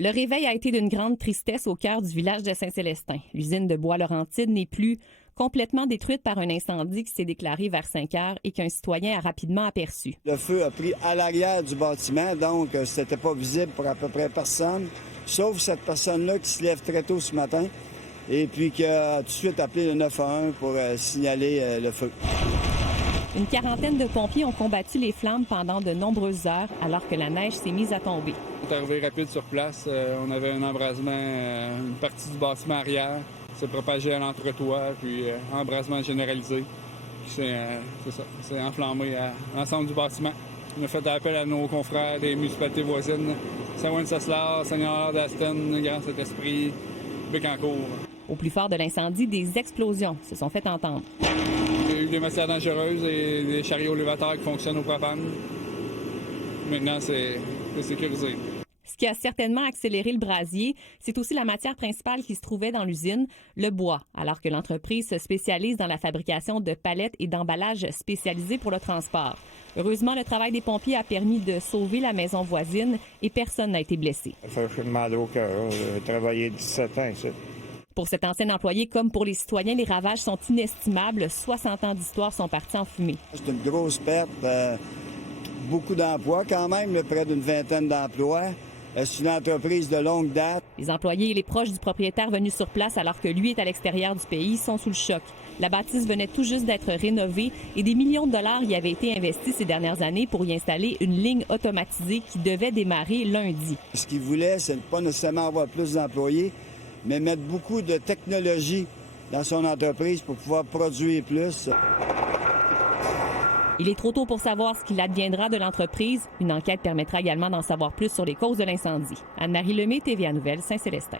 Le réveil a été d'une grande tristesse au cœur du village de Saint-Célestin. L'usine de bois Laurentide n'est plus complètement détruite par un incendie qui s'est déclaré vers 5 heures et qu'un citoyen a rapidement aperçu. Le feu a pris à l'arrière du bâtiment, donc c'était pas visible pour à peu près personne, sauf cette personne-là qui se lève très tôt ce matin et puis qui a tout de suite appelé le 911 pour signaler le feu. Une quarantaine de pompiers ont combattu les flammes pendant de nombreuses heures alors que la neige s'est mise à tomber. On est arrivé rapide sur place. On avait un embrasement, une partie du bâtiment arrière s'est propagée à l'entretoit, puis embrasement généralisé. Puis c'est enflammé à l'ensemble du bâtiment. On a fait appel à nos confrères des municipalités voisines, Saint-Wenceslao, Seigneur d'Aston, Grand Saint-Esprit, Bécancour. Au plus fort de l'incendie, des explosions se sont fait entendre. Il y a eu des matières dangereuses et des chariots élévateurs qui fonctionnent au propane. Maintenant, c'est sécurisé. Ce qui a certainement accéléré le brasier, c'est aussi la matière principale qui se trouvait dans l'usine, le bois, alors que l'entreprise se spécialise dans la fabrication de palettes et d'emballages spécialisés pour le transport. Heureusement, le travail des pompiers a permis de sauver la maison voisine et personne n'a été blessé. Ça fait mal au cœur. J'ai travaillé 17 ans ici. Pour cet ancien employé, comme pour les citoyens, les ravages sont inestimables. 60 ans d'histoire sont partis en fumée. C'est une grosse perte. Beaucoup d'emplois quand même, près d'une vingtaine d'emplois. C'est une entreprise de longue date. Les employés et les proches du propriétaire venus sur place alors que lui est à l'extérieur du pays sont sous le choc. La bâtisse venait tout juste d'être rénovée et des millions de dollars y avaient été investis ces dernières années pour y installer une ligne automatisée qui devait démarrer lundi. Ce qu'il voulait, c'est pas nécessairement avoir plus d'employés, mais mettre beaucoup de technologie dans son entreprise pour pouvoir produire plus. Il est trop tôt pour savoir ce qu'il adviendra de l'entreprise. Une enquête permettra également d'en savoir plus sur les causes de l'incendie. Anne-Marie Lemay, TVA Nouvelles, Saint-Célestin.